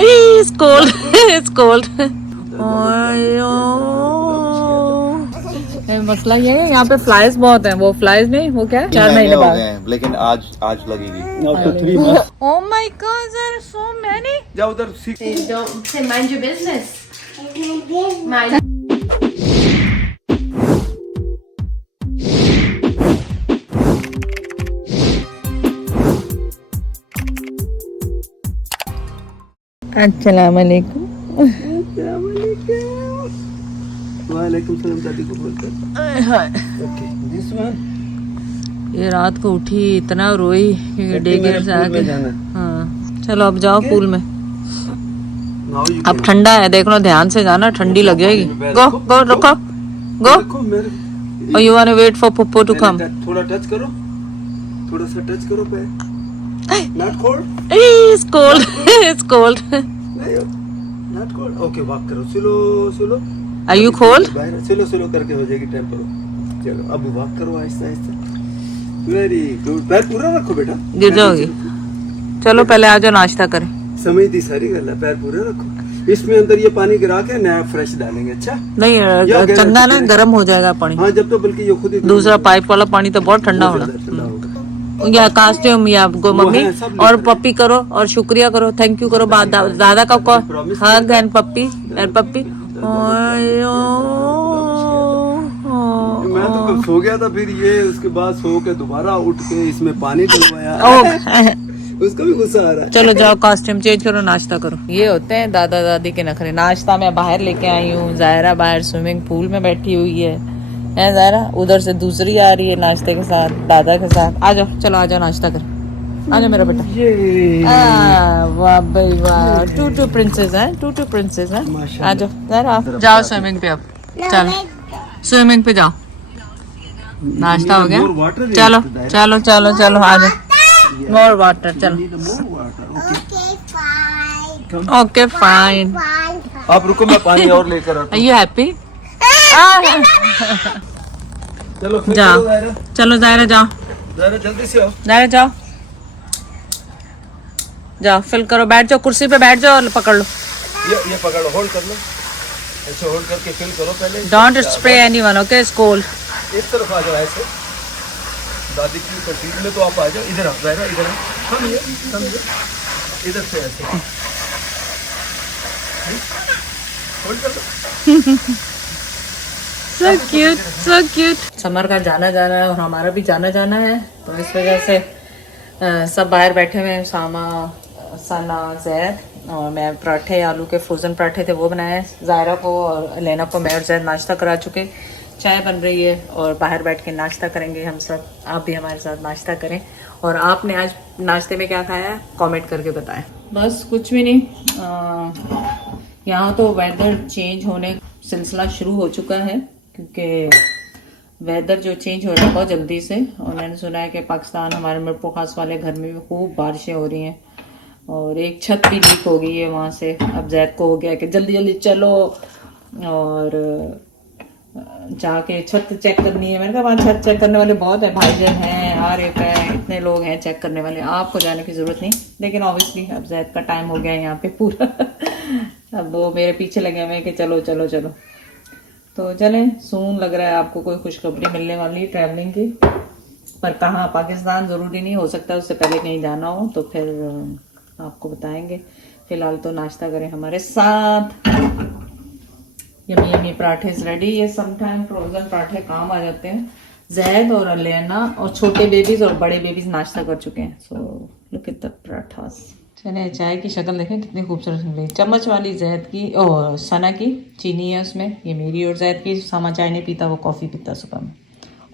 It's cold. It's cold. मसला ये है यहाँ पे फ्लाइज बहुत हैं। वो फ्लाइज नहीं, वो क्या है 4 महीने बाद, लेकिन आज लगेगी। Oh my God, there are so many. जाओ उधर Don't say mind your business. Mind. अस्सलाम वालेकुम। वालेकुम सलाम। दादी को बोलते ये रात को उठी इतना रोई क्योंकि डेगे से आके। हाँ चलो अब जाओ पूल में। अब ठंडा है, देख लो ध्यान से जाना, ठंडी लगेगी। गो गो रुको गो। और you want to wait for Pappu to come. थोड़ा टच करो, थोड़ा सा टच करो पे। Not cold. It's cold. It's cold. Not cold. Okay walk करो slow slow. Are you cold? Slow slow करके हो जाएगी टेम्पो। चलो अब वॉक करो आहिस्ता आहिस्ता। Very good. पैर पूरा रखो बेटा, गिर जाओगी। चलो पहले आ जाओ नाश्ता करें। समझ दी सारी गल है। पैर पूरे रखो। इसमें अंदर ये पानी गिरा के नया फ्रेश डालेंगे। अच्छा नहीं चंगा ना गर्म हो जाएगा पानी। हाँ जब तो बल्कि ये खुद ही दूसरा पाइप वाला पानी तो बहुत ठंडा होना। या कास्ट्यूम या आपको मम्मी और पप्पी करो और शुक्रिया करो, थैंक यू करो। दादा का हग एंड पप्पी एंड पप्पी। मैं तो कब सो गया था, फिर ये उसके बाद सो के दोबारा उठ के इसमें पानी डलवाया। उसको भी गुस्सा आ रहा है। चलो जाओ कॉस्ट्यूम चेंज करो, नाश्ता करो। ये होते हैं दादा दादी के नखरे। नाश्ता मैं बाहर लेके आई हूँ, जायरा बाहर स्विमिंग पूल में बैठी हुई है जायरा, उधर से दूसरी आ रही है नाश्ते के साथ दादा के साथ। आ जाओ चलो आ जाओ नाश्ता कर। आ जाओ मेरा बेटा। वाह भाई वाह, टू प्रिंसेस हैं, टू प्रिंसेस हैं। आ जाओ जायरा, जाओ स्विमिंग पे। अब चलो स्विमिंग पे जाओ। नाश्ता हो गया, चलो चलो चलो चलो आ जाओ। More water. चलो ओके फाइन। आप रुको, मैं पानी और लेकर आता हूं। You happy? चलो जाओ चलो जायरा जाओ, जरा जल्दी से आओ। जायरा जाओ जाओ, फिल करो, बैठ जाओ कुर्सी पे, बैठ जाओ और पकड़ लो। ये पकड़ लो, होल्ड कर लो, ऐसे होल्ड करके फिल करो पहले। Don't spray anyone, okay? It's cold. इस तरफ आ जाओ ऐसे, दादी की तस्वीर में तो आप आ जाओ। इधर आओ जायरा, इधर आओ। हम ये इधर से ऐसे होल्ड कर लो। So cute, so cute. Summer का जाना जाना है और हमारा भी जाना जाना है, तो इस वजह से सब बाहर बैठे हुए हैं। सामा, सना, जैद और मैं पराठे, आलू के फ्रोजन पराठे थे वो बनाए जायरा को, और लेना को मैं और जैद नाश्ता करा चुके। चाय बन रही है और बाहर बैठ के नाश्ता करेंगे हम सब। आप भी हमारे साथ नाश्ता करें। और आपने आज नाश्ते में क्या खाया है कमेंट करके बताएं। बस कुछ भी नहीं, यहाँ तो वेदर चेंज होने सिलसिला शुरू हो चुका है, क्योंकि वेदर जो चेंज हो रहा है बहुत जल्दी से। और मैंने सुना है कि पाकिस्तान, हमारे मिरपुर खास वाले घर में भी खूब बारिशें हो रही हैं, और एक छत भी लीक हो गई है वहाँ से। अब जैद को हो गया कि जल्दी जल्दी चलो और जाके छत चेक करनी है। मैंने कहा वहाँ छत चेक करने वाले बहुत है, भाईजान हैं, आरिफ है, इतने लोग हैं चेक करने वाले, आपको जाने की ज़रूरत नहीं। लेकिन ऑब्वियसली अब जैद का टाइम हो गया है यहाँ पे पूरा। अब वो मेरे पीछे लगे हुए हैं कि चलो चलो चलो। तो चलें, सून लग रहा है आपको कोई खुशखबरी मिलने वाली ट्रैवलिंग की, पर कहाँ, पाकिस्तान ज़रूरी नहीं, हो सकता है उससे पहले कहीं जाना हो, तो फिर आपको बताएंगे। फिलहाल तो नाश्ता करें हमारे साथ। यमी यमी पराठे रेडी। ये समटाइम फ्रोजन पराठे काम आ जाते हैं। जैद और अलेना और छोटे बेबीज और बड़े बेबीज नाश्ता कर चुके हैं। So look at the parathas. चले, चाय की शक्ल देखें कितनी खूबसूरत लग रही। चम्मच वाली जैद की और सना की, चीनी है उसमें। ये मेरी और जैद की। सामा चाय नहीं पीता, वो कॉफ़ी पीता सुबह में,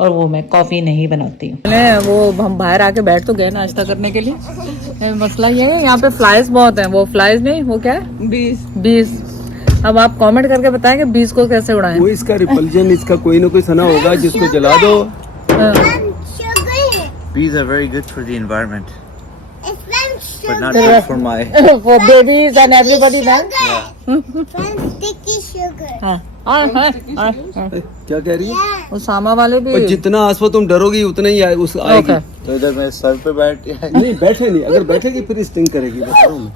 और वो मैं कॉफ़ी नहीं बनाती हूँ। वो हम बाहर आके बैठ तो गए नाश्ता करने के लिए। मसला ये है यहाँ पे फ्लाइज बहुत हैं। वो फ्लाइज नहीं, वो क्या है 20। अब आप कमेंट करके बताएं कि 20 को कैसे उड़ाएं। वो इसका रिपल्जन, इसका कोई ना कोई सना होगा जिसको जला दो। Bees are very good for the environment, but not good for my for babies and everybody then. sticky sugar. क्या कह रही है? उसामा वाले भी। और जितना आसपास तुम डरोगी उतना ही आएगी। Okay. तो इधर मैं सर पे नहीं बैठे नहीं, अगर बैठेगी फिर स्टिंग करेगी, बता रहा हूं मैं।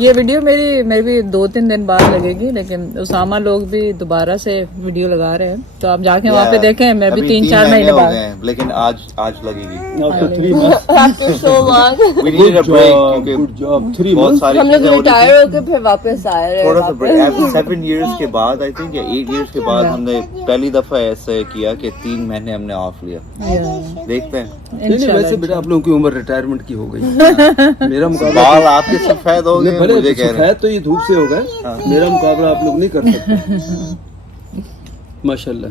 ये वीडियो मेरी भी 2-3 दिन बाद लगेगी, लेकिन उसामा लोग भी दोबारा से वीडियो लगा रहे हैं, तो आप जाके वहाँ पे देखें। मैं भी 3-4 महीने बाद, लेकिन आज लगेगी। After 3 months. After so long, We needed a break क्योंकि Good job. 3 बहुत months. सारी हम लोग चीजें हो रही रिटायर थी। होकर फिर वापस आए रहे थोड़ा सा वापस। ब्रेक 7 years के बाद आई थिंक या 8 years के बाद हमने पहली दफा ऐसे किया कि 3 महीने हमने ऑफ लिया। देखते हैं। नहीं वैसे बेटा आप लोगों की उम्र रिटायरमेंट की हो गई। मेरा मुकाबला बाल आपके सफेद हो गए, भले मुझे कह रहे हैं। सफेद तो ये धूप से हो गए, मेरा मुकाबला आप लोग नहीं कर सकते। माशाल्लाह।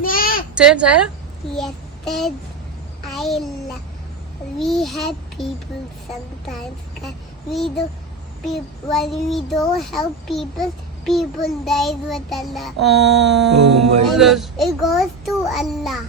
Yes, then we have people sometimes. When we don't help people, people die with Allah. Oh my God. It goes to Allah.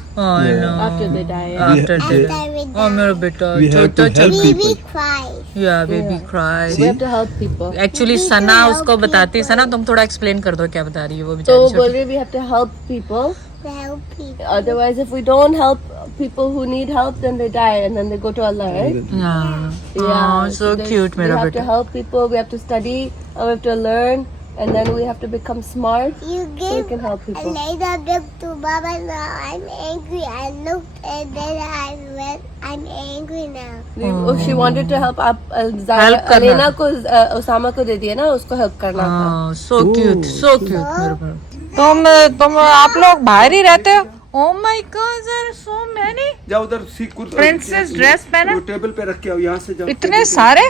After they die. After we die, मेरा बेटा We have to help we people. cry. या baby cry. We have to help people. Actually Sana उसको बताती, सना तुम थोड़ा explain कर दो क्या बता रही है वो So बेचारी बोल रहे we have to help people. To help people. Otherwise, if we don't help people who need help, then they die and then they go to Allah, right? हाँ so there's- cute मेरा We have to बेटा। help people. We have to study. We have to learn, and then we have to become smart You so we give can help a people. little bit to Baba now. I'm angry. I looked and then I'm angry now. Oh, she wanted to help up Help करना। Alena को उसामा को दे दिया ना, उसको help करना था. So cute मेरा बेटा। तुम आप लोग बाहर ही रहते हो? Oh my God, there are so many. जाओ उधर सीख कुछ Princess dress पहना? वो टेबल पे रख के आओ, यहाँ से जाओ। इतने सारे?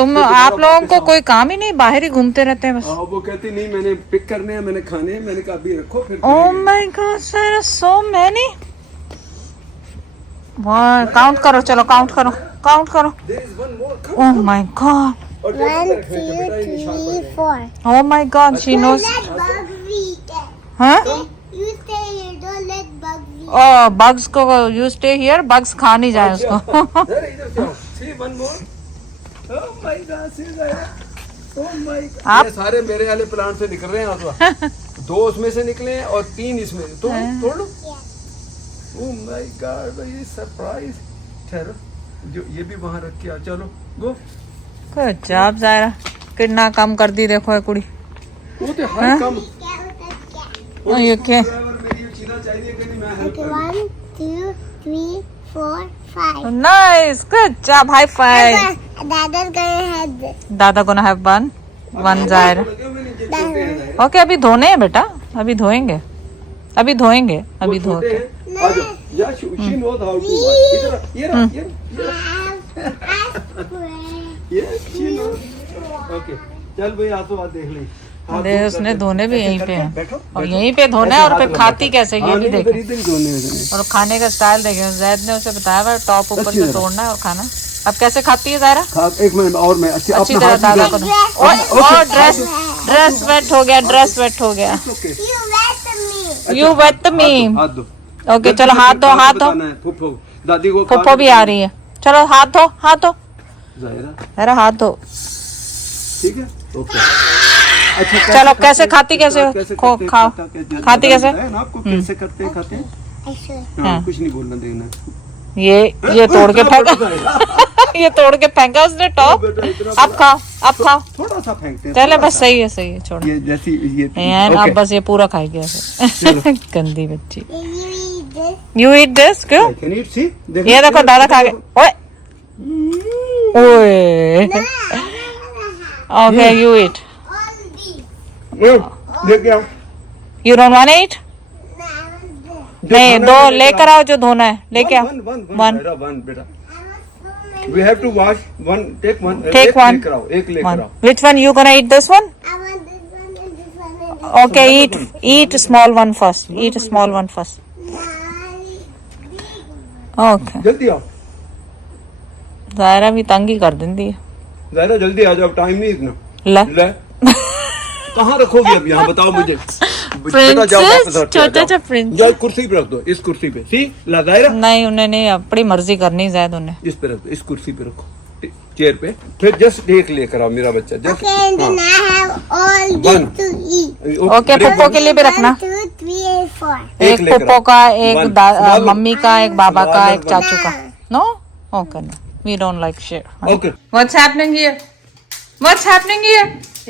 आप लोगों को कोई काम ही नहीं, बाहर ही घूमते रहते हैं बस। वो कहती नहीं मैंने पिक करने हैं, मैंने खाने हैं, मैंने कहा अभी रखो फिर। Oh my God, there are so many. वाह, काउंट करो, चलो काउंट करो। There is one more. Come. Oh my God. और टेबल 1, पे रखने का 2, बेटा, ये निशान 3, पर। 4. Oh my God, she knows. Don't let bugs eat it. हाँ? You stay here. Don't let bugs eat. Oh, bugs को you stay here, bugs खा नहीं जाए उसको। इधर इधर से आओ। See one more. Oh my God, see that? Oh my God. ये सारे मेरे वाले प्लांट से निकल रहे हैं आसवा। 2 उसमें से निकले हैं और 3 इसमें। तोड़ लो। Oh my God, ये सरप्राइज। ठहरो, जो ये भी वहाँ रख के आओ। चलो, गो। Good job, Zaira. कितना कम कर दी देखो ये कुड़ी। वो तो हर काम। ये क्या? मेरी ये चीज़ें चाहिए कि नहीं, मैं हेल्प Okay, करूँ। 1, 2, 3, 4, 5. Nice, good job, high five. Dada's gonna have this. दादा को ना have one ज़ायरा। ओके अभी धोने हैं बेटा, अभी धोएंगे। अभी धो के। या she knows how to wash. इधर ये रहा, Yes, she knows. Okay, चल भाई आंसू बात देख ली। अरे उसने धोने भी यहीं पे हैं बैठो, और यहीं पे धोना है और फिर खाती कैसे ये भी देखें। देखें। और खाने का स्टाइल देखें, जैद ने उसे बताया था टॉप ऊपर से तोड़ना है और खाना। अब कैसे खाती है ज़ायरा? एक मिनट और मैं अच्छी तरह दादा को और ड्रेस वेट हो गया। यू वेट मी। हाथ दो। ओके चलो हाथ धो। फुफ्फो दादी को फुफ्फो भी आ रही है, चलो हाथ धो। ज़ायरा अरे हाथ धो। ठीक है, ओके। अच्छा चलो कैसे खाती कैसे हो? खाओ। खाती कैसे? आपको कैसे करते हैं खाते हैं? हाँ, कुछ नहीं बोलना देना। ये तोड़ के फेंका। ये तोड़ के फेंका उसने टॉप। अब खाओ। थोड़ा सा फेंकते हैं। चले बस सही है छोड़ो। ये जैसी ये यार अब बस ये पूरा खाएगी ऐसे। गंदी बच्ची। You eat this क्यों? Can you see? ये देखो दादा खा गए। ओए। Okay, you eat. देख आओ। You don't want to eat? नहीं, 2 लेकर आओ जो धोना है, लेके आओ। One बेटा। We have to wash one. Take one. Take one. एक लेकर आओ। Which one you gonna eat? This one? I want this one and this one and Okay, eat small one first. Eat small one first. Okay. जल्दी आओ। ज़ायरा भी तंगी कर देती है। ज़ायरा जल्दी आ जाओ, टाइम नहीं इतना। ले। कहाँ रखोगे अब यहाँ बताओ मुझे। बेटा जाओ वापस हट के छोटा जाओ। प्रिंस। जाओ कुर्सी पे रख दो, इस कुर्सी पे। सी ला ज़ायरा नहीं उन्हें नहीं, अपनी मर्जी करनी ज़ायद उन्हें। इस पे रख दो, इस कुर्सी पे रखो, चेयर पे। फिर जस्ट एक लेकर आओ मेरा बच्चा। Just Okay, and then I have all One. this to eat. Okay Pappo के लिए भी रखना। 1, 2, 3 and 4. एक लेकर पप्पो आओ। का, एक One. Small. मम्मी का, एक बाबा का, Smaller एक one. चाचू का। No okay no, we don't like share. Okay. What's happening here?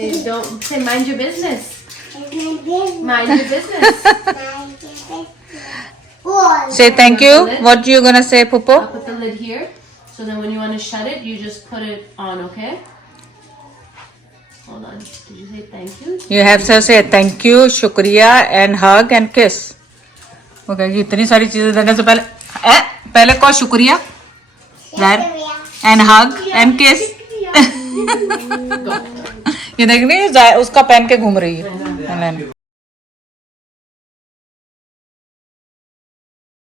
Say, don't say mind your business. It's my business. Mind your business. Oh, Say thank you. What you gonna say, Pupo? I'll put the lid here. So then when you want to shut it, you just put it on, okay? Hold on. Did you say thank you? You have to say thank you, शुक्रिया and hug and kiss. Okay, जी इतनी सारी चीजें देने से पहले कहो शुक्रिया and hug and kiss. ये देख रही है उसका पहन के घूम रही है